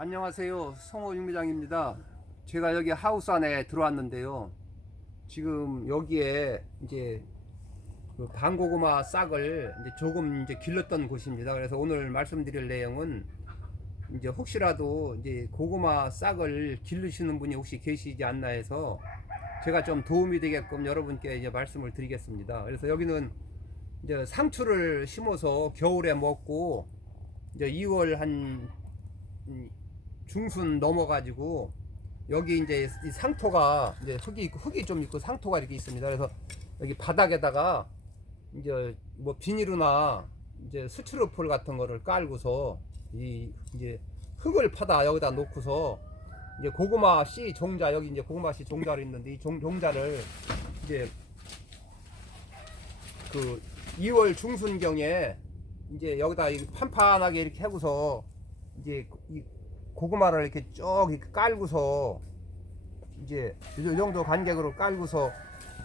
안녕하세요. 성호 육미장입니다. 제가 여기 하우스 안에 들어왔는데요. 지금 여기에 이제 그 방고구마 싹을 이제 조금 이제 길렀던 곳입니다. 그래서 오늘 말씀드릴 내용은 이제 혹시라도 이제 고구마 싹을 기르시는 분이 혹시 계시지 않나 해서 제가 좀 도움이 되게끔 여러분께 이제 말씀을 드리겠습니다. 그래서 여기는 이제 상추를 심어서 겨울에 먹고 이제 2월 한 음, 중순 넘어가지고 여기 이제 이 상토가 이제 흙이 있고 흙이 좀 있고 상토가 이렇게 있습니다. 그래서 여기 바닥에다가 이제 뭐 비닐이나 이제 수치로폴 같은 거를 깔고서 이 이제 흙을 파다 여기다 놓고서 이제 고구마 씨 종자 여기 이제 고구마 씨 종자를 있는데 이 종, 종자를 이제 그 2월 중순경에 이제 여기다 이 판판하게 이렇게 하고서 이제 이 고구마를 이렇게 쭉 이렇게 깔고서 이제 이 정도 간격으로 깔고서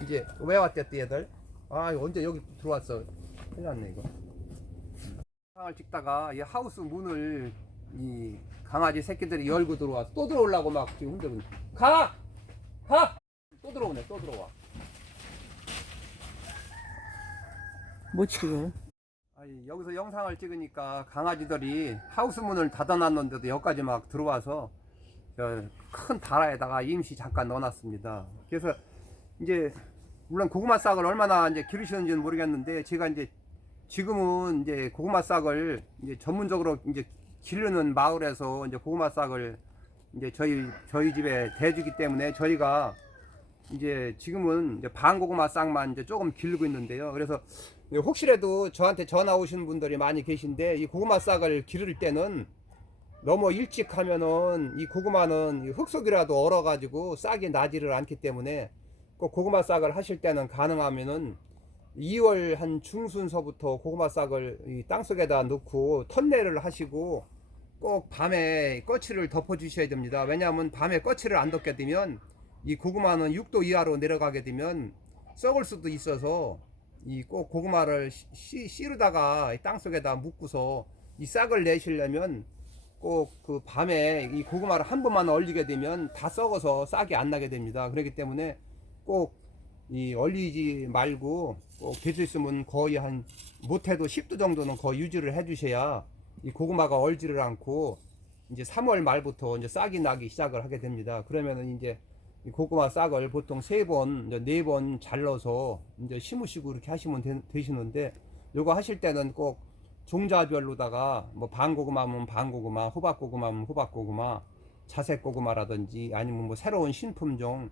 이제 왜 왔댔대 얘들? 아 언제 여기 들어왔어? 큰일 났네 이거. 상을 찍다가 이 하우스 문을 이 강아지 새끼들이 열고 들어와서 또 들어오려고 막 지금 흔들고. 가! 가! 또 들어오네 또 들어와. 뭐 지금? 여기서 영상을 찍으니까 강아지들이 하우스 문을 닫아놨는데도 여기까지 막 들어와서 저큰 다라에다가 임시 잠깐 넣어놨습니다. 그래서 이제 물론 고구마 싹을 얼마나 이제 기르시는지는 모르겠는데 제가 이제 지금은 이제 고구마 싹을 이제 전문적으로 이제 기르는 마을에서 이제 고구마 싹을 이제 저희 저희 집에 대주기 때문에 저희가 이제 지금은 이제 반 고구마 싹만 이제 조금 기르고 있는데요. 그래서 혹시라도 저한테 전화 오신 분들이 많이 계신데 이 고구마 싹을 기를 때는 너무 일찍 하면은 이 고구마는 이 흙속이라도 얼어가지고 싹이 나지를 않기 때문에 꼭 고구마 싹을 하실 때는 가능하면은 2월 한 중순서부터 고구마 싹을 이 땅속에다 넣고 턴내를 하시고 꼭 밤에 꺼치를 덮어 주셔야 됩니다. 왜냐하면 밤에 꺼치를 안 덮게 되면 이 고구마는 6도 이하로 내려가게 되면 썩을 수도 있어서 이꼭 고구마를 씨, 씨르다가 땅 속에다 묻고서 이 싹을 내시려면 꼭 그 밤에 이 고구마를 한 번만 얼리게 되면 다 썩어서 싹이 안 나게 됩니다. 그렇기 때문에 꼭 이 얼리지 말고 꼭 될 수 있으면 거의 한 못해도 10도 정도는 거의 유지를 해주셔야 이 고구마가 얼지를 않고 이제 3월 말부터 이제 싹이 나기 시작을 하게 됩니다. 그러면은 이제 이 고구마 싹을 보통 세 번, 네 번 잘라서 이제 심으시고 이렇게 하시면 되, 되시는데 요거 하실 때는 꼭 종자별로다가 뭐 반고구마면 반고구마, 호박고구마면 호박고구마, 자색고구마라든지 아니면 뭐 새로운 신품종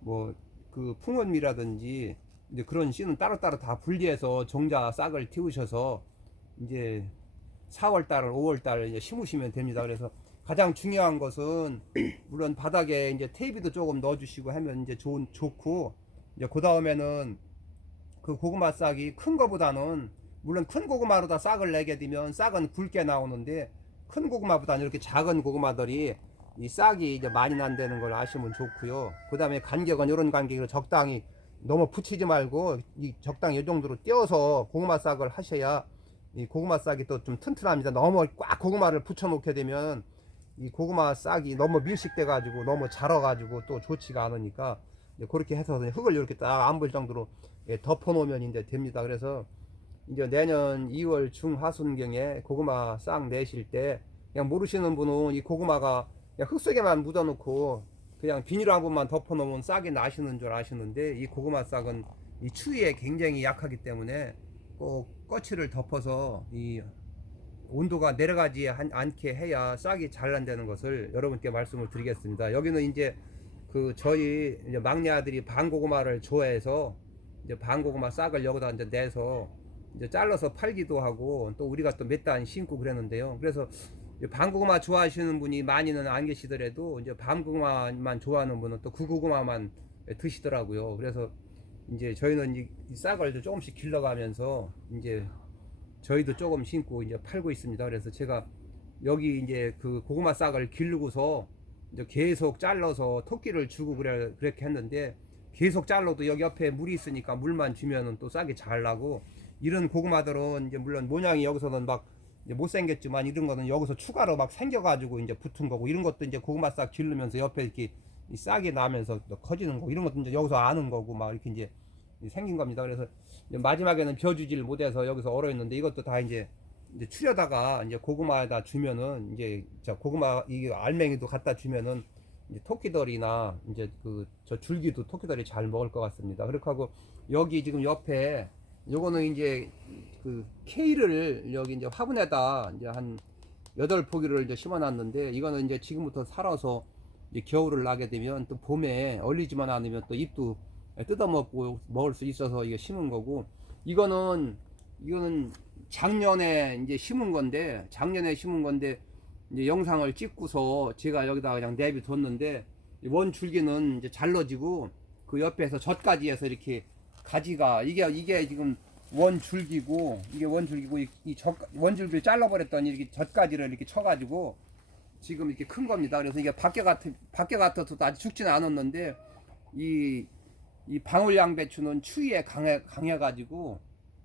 뭐 그 풍원미라든지 이제 그런 씨는 따로따로 다 분리해서 종자 싹을 틔우셔서 이제 4월 달, 5월 달 이제 심으시면 됩니다. 그래서 가장 중요한 것은 물론 바닥에 이제 테이프도 조금 넣어주시고 하면 이제 좋은 좋고 이제 그 다음에는 그 고구마 싹이 큰 거보다는 물론 큰 고구마로 다 싹을 내게 되면 싹은 굵게 나오는데 큰 고구마보다는 이렇게 작은 고구마들이 이 싹이 이제 많이 난다는 걸 아시면 좋고요. 그 다음에 간격은 이런 간격으로 적당히 너무 붙이지 말고 이 적당히 이 정도로 띄어서 고구마 싹을 하셔야 이 고구마 싹이 또 좀 튼튼합니다. 너무 꽉 고구마를 붙여 놓게 되면 이 고구마 싹이 너무 밀식돼 가지고 너무 자라 가지고 또 좋지가 않으니까 이제 그렇게 해서 흙을 이렇게 딱 안 볼 정도로 예, 덮어 놓으면 이제 됩니다. 그래서 이제 내년 2월 중하순경에 고구마 싹 내실 때 그냥 모르시는 분은 이 고구마가 그냥 흙 속에만 묻어 놓고 그냥 비닐 한 번만 덮어 놓으면 싹이 나시는 줄 아시는데 이 고구마 싹은 이 추위에 굉장히 약하기 때문에 꼭 꺼치를 덮어서 이 온도가 내려가지 한- 않게 해야 싹이 잘 난다는 것을 여러분께 말씀을 드리겠습니다. 여기는 이제 그 저희 이제 막내 아들이 반고구마를 좋아해서 이제 반고구마 싹을 여기다 이제 내서 이제 잘라서 팔기도 하고 또 우리가 또 몇 단 심고 그랬는데요. 그래서 반고구마 좋아하시는 분이 많이는 안 계시더라도 이제 반고구마만 좋아하는 분은 또 그 고구마만 드시더라고요. 그래서 이제 저희는 이- 이 싹을 조금씩 길러가면서 이제 저희도 조금 심고 이제 팔고 있습니다. 그래서 제가 여기 이제 그 고구마 싹을 기르고서 이제 계속 잘라서 토끼를 주고 그래 그렇게 했는데 계속 잘라도 여기 옆에 물이 있으니까 물만 주면은 또 싹이 잘 나고 이런 고구마들은 이제 물론 모양이 여기서는 막 못생겼지만 이런 거는 여기서 추가로 막 생겨가지고 이제 붙은 거고 이런 것도 이제 고구마 싹 기르면서 옆에 이렇게 이 싹이 나면서 또 커지는 거 이런 것도 이제 여기서 아는 거고 막 이렇게 이제 생긴 겁니다. 그래서 마지막에는 벼주질 못해서 여기서 얼어 있는데 이것도 다 이제 이제 추려다가 이제 고구마에다 주면은 이제 저 고구마 이 알맹이도 갖다 주면은 이제 토끼들이나 이제 그 저 줄기도 토끼들이 잘 먹을 것 같습니다. 그렇게 하고 여기 지금 옆에 요거는 이제 그 케이를 여기 이제 화분에다 이제 한 여덟 포기를 이제 심어놨는데 이거는 이제 지금부터 살아서 겨울을 나게 되면 또 봄에 얼리지만 않으면 또 잎도 뜯어먹고 먹을 수 있어서 이게 심은 거고 이거는 이거는 작년에 이제 심은 건데 작년에 심은 건데 이제 영상을 찍고서 제가 여기다 그냥 내비뒀는데 이원 줄기는 이제 잘라지고 그 옆에서 젖까지 해서 이렇게 가지가 이게 이게 지금 원 줄기고 이게 원 줄기고 이, 이 젖, 원 줄기를 잘라버렸더니 이렇게 젖가지를 이렇게 쳐가지고 지금 이렇게 큰 겁니다. 그래서 이게 밖에 같 밖에 같아도 아직 죽지는 않았는데 이 이 방울 양배추는 추위에 강해 강해 가지고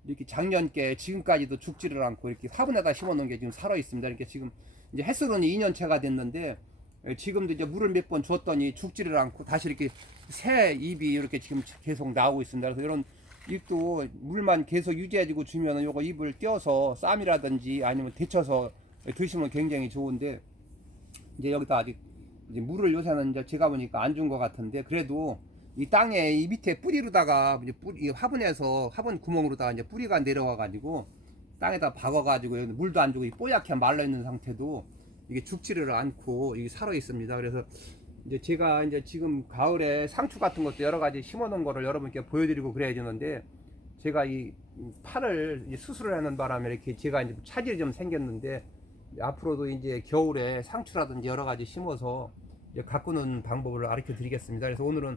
이렇게 작년께 지금까지도 죽지를 않고 이렇게 화분에다 심어놓은 게 지금 살아 있습니다. 이렇게 지금 이제 햇수는 2년째가 됐는데 에, 지금도 이제 물을 몇 번 줬더니 죽지를 않고 다시 이렇게 새 잎이 이렇게 지금 계속 나오고 있습니다. 그래서 이런 잎도 물만 계속 유지해주고 주면은 요거 잎을 띄어서 쌈이라든지 아니면 데쳐서 드시면 굉장히 좋은데 이제 여기다 아직 이제 물을 요새는 이제 제가 보니까 안 준 것 같은데 그래도 이 땅에 이 밑에 뿌리로다가 이제 뿌리 이 화분에서 화분 구멍으로다가 이제 뿌리가 내려와 가지고 땅에다 박아 가지고 물도 안 주고 이 뽀얗게 말라 있는 상태도 이게 죽지를 않고 이게 살아 있습니다. 그래서 이제 제가 이제 지금 가을에 상추 같은 것도 여러 가지 심어 놓은 거를 여러분께 보여드리고 그래야 되는데 제가 이 팔을 수술을 하는 바람에 이렇게 제가 이제 차질이 좀 생겼는데 앞으로도 이제 겨울에 상추라든지 여러 가지 심어서 가꾸는 방법을 가르쳐 드리겠습니다. 그래서 오늘은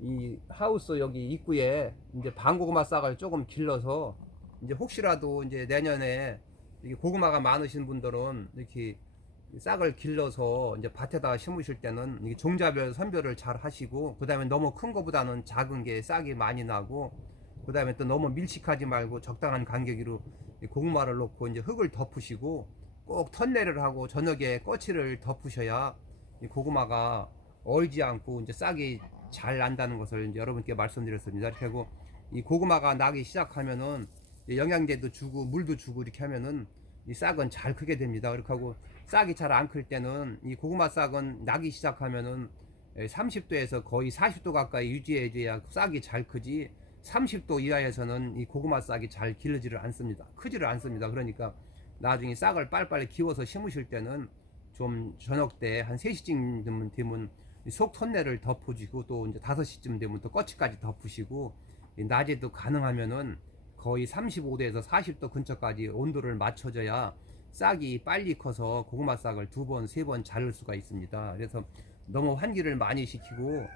이 하우스 여기 입구에 이제 방고구마 싹을 조금 길러서 이제 혹시라도 이제 내년에 고구마가 많으신 분들은 이렇게 싹을 길러서 이제 밭에다 심으실 때는 이게 종자별 선별을 잘 하시고 그다음에 너무 큰 거보다는 작은 게 싹이 많이 나고 그다음에 또 너무 밀식하지 말고 적당한 간격으로 이 고구마를 놓고 이제 흙을 덮으시고 꼭 턴내를 하고 저녁에 꼬치를 덮으셔야 이 고구마가 얼지 않고 이제 싹이 잘 난다는 것을 이제 여러분께 말씀드렸습니다. 이렇게 하고 이 고구마가 나기 시작하면은 영양제도 주고 물도 주고 이렇게 하면은 이 싹은 잘 크게 됩니다. 그렇게 하고 싹이 잘 안 클 때는 이 고구마 싹은 나기 시작하면은 30도에서 거의 40도 가까이 유지해줘야 싹이 잘 크지 30도 이하에서는 이 고구마 싹이 잘 길러지를 않습니다. 크지를 않습니다. 그러니까 나중에 싹을 빨리빨리 키워서 심으실 때는 좀 저녁 때 한 3시쯤 되면, 되면 이속 턴내를 덮어주고 또 이제 5시쯤 되면 또 꼬치까지 덮으시고 이 낮에도 가능하면은 거의 35도에서 40도 근처까지 온도를 맞춰줘야 싹이 빨리 커서 고구마 싹을 두 번, 세 번 자를 수가 있습니다. 그래서 너무 환기를 많이 시키고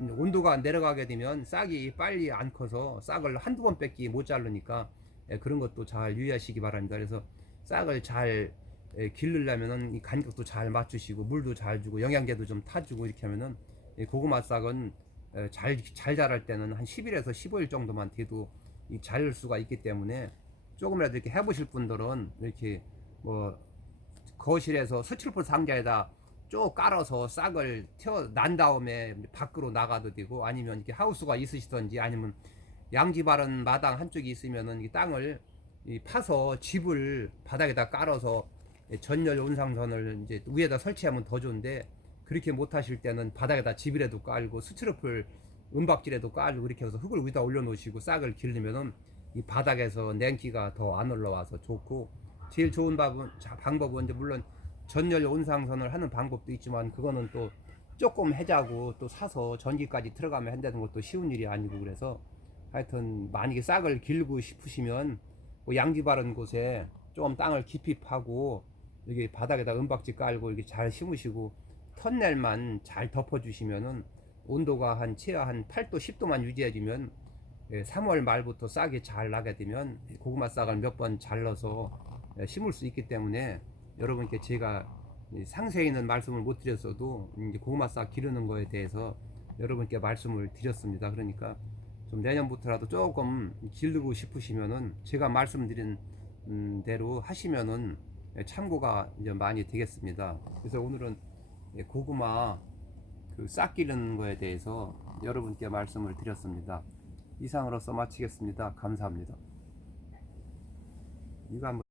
이- 온도가 내려가게 되면 싹이 빨리 안 커서 싹을 한두 번 뺏기 못 자르니까 예, 그런 것도 잘 유의하시기 바랍니다. 그래서 싹을 잘 예, 기르려면은 이 간격도 잘 맞추시고 물도 잘 주고 영양제도 좀 타주고 이렇게 하면은 이 고구마 싹은 예, 잘, 잘 자랄 때는 한 10일에서 15일 정도만 돼도 이 자랄 수가 있기 때문에 조금이라도 이렇게 해보실 분들은 이렇게 뭐 거실에서 수출풀 상자에다 쭉 깔아서 싹을 태워 난 다음에 밖으로 나가도 되고 아니면 이렇게 하우스가 있으시던지 아니면 양지 바른 마당 한쪽이 있으면은 이 땅을 이 파서 집을 바닥에다 깔아서 전열 온상선을 이제 위에다 설치하면 더 좋은데 그렇게 못 하실 때는 바닥에다 집이라도 깔고 스티로폴 은박지라도 깔고 이렇게 해서 흙을 위에다 올려놓으시고 싹을 기르면은 이 바닥에서 냉기가 더 안 올라와서 좋고 제일 좋은 방법은, 자, 방법은 이제 물론 전열 온상선을 하는 방법도 있지만 그거는 또 조금 해자고 또 사서 전기까지 들어가면 한다는 것도 쉬운 일이 아니고 그래서 하여튼 만약에 싹을 길고 싶으시면 뭐 양지 바른 곳에 좀 땅을 깊이 파고 여기 바닥에다 은박지 깔고 이렇게 잘 심으시고 턴넬만 잘 덮어주시면은 온도가 한 최하 한 8도 10도만 유지해주면 3월 말부터 싹이 잘 나게 되면 고구마 싹을 몇 번 잘라서 예, 심을 수 있기 때문에 여러분께 제가 이 상세히는 말씀을 못 드렸어도 이제 고구마 싹 기르는 거에 대해서 여러분께 말씀을 드렸습니다. 그러니까 좀 내년부터라도 조금 기르고 싶으시면은 제가 말씀드린 음, 대로 하시면은 참고가 이제 많이 되겠습니다. 그래서 오늘은 예, 고구마 그 싹기는 거에 대해서 여러분께 말씀을 드렸습니다. 이상으로서 마치겠습니다. 감사합니다. 이거 한번